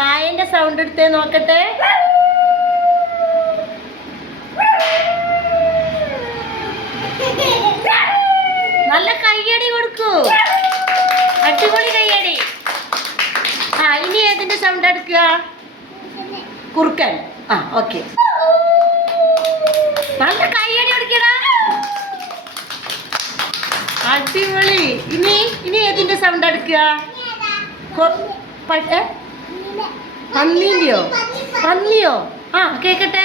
നായന്റെ sound എടുത്തേ നോക്കട്ടെ. നല്ല കയ്യടി കൊടുക്കൂ. അടിപൊളി കയ്യടി. ഇനി ഏതിന്റെ സൗണ്ട് എടുക്കുക? കുറുക്കൻ. ഓക്കെ. നല്ല കയ്യടി കൊടുക്കടാ. അടിപൊളി. ഇനി ഏതിന്റെ സൗണ്ട് എടുക്കുക? പന്നിന്റെയോ? പന്നിയോ? കേക്കട്ടെ.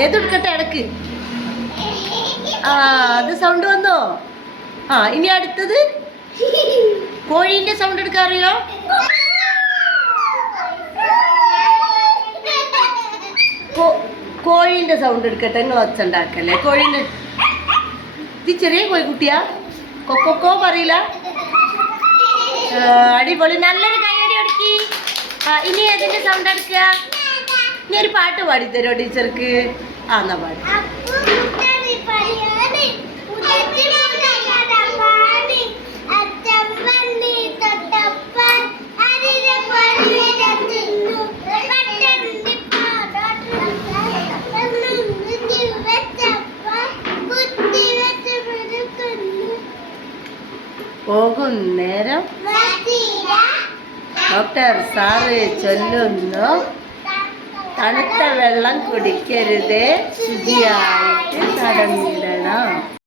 ഏതെടുക്കട്ടെ ഇടക്ക്. അത് സൗണ്ട് വന്നോ? ഇനി അടുത്തത് കോഴീന്റെ സൗണ്ട് എടുക്കാറിയോ? കോഴീന്റെ സൗണ്ട് എടുക്കട്ടെ. നിങ്ങൾ ഒച്ച ഉണ്ടാക്കല്ലേ. കോഴീന്റെ ഇത് ചെറിയ കോഴിക്കുട്ടിയാ? കൊക്കോ പറയില്ല. അടിപൊളി. നല്ലൊരു കൈയടി അടിക്കി. ഇനി ഏതിന്റെ സൗണ്ട് എടുക്കുക? ഇനി ഒരു പാട്ട് പാടിത്തരോ ടീച്ചർക്ക്? എന്നാ പാടി. പോകും നേരം ഡോക്ടർ സാറ് ചൊല്ലുന്നു, തണുത്ത വെള്ളം കുടിക്കരുത്, ശുചിയായിട്ട് നടന്നിടണം.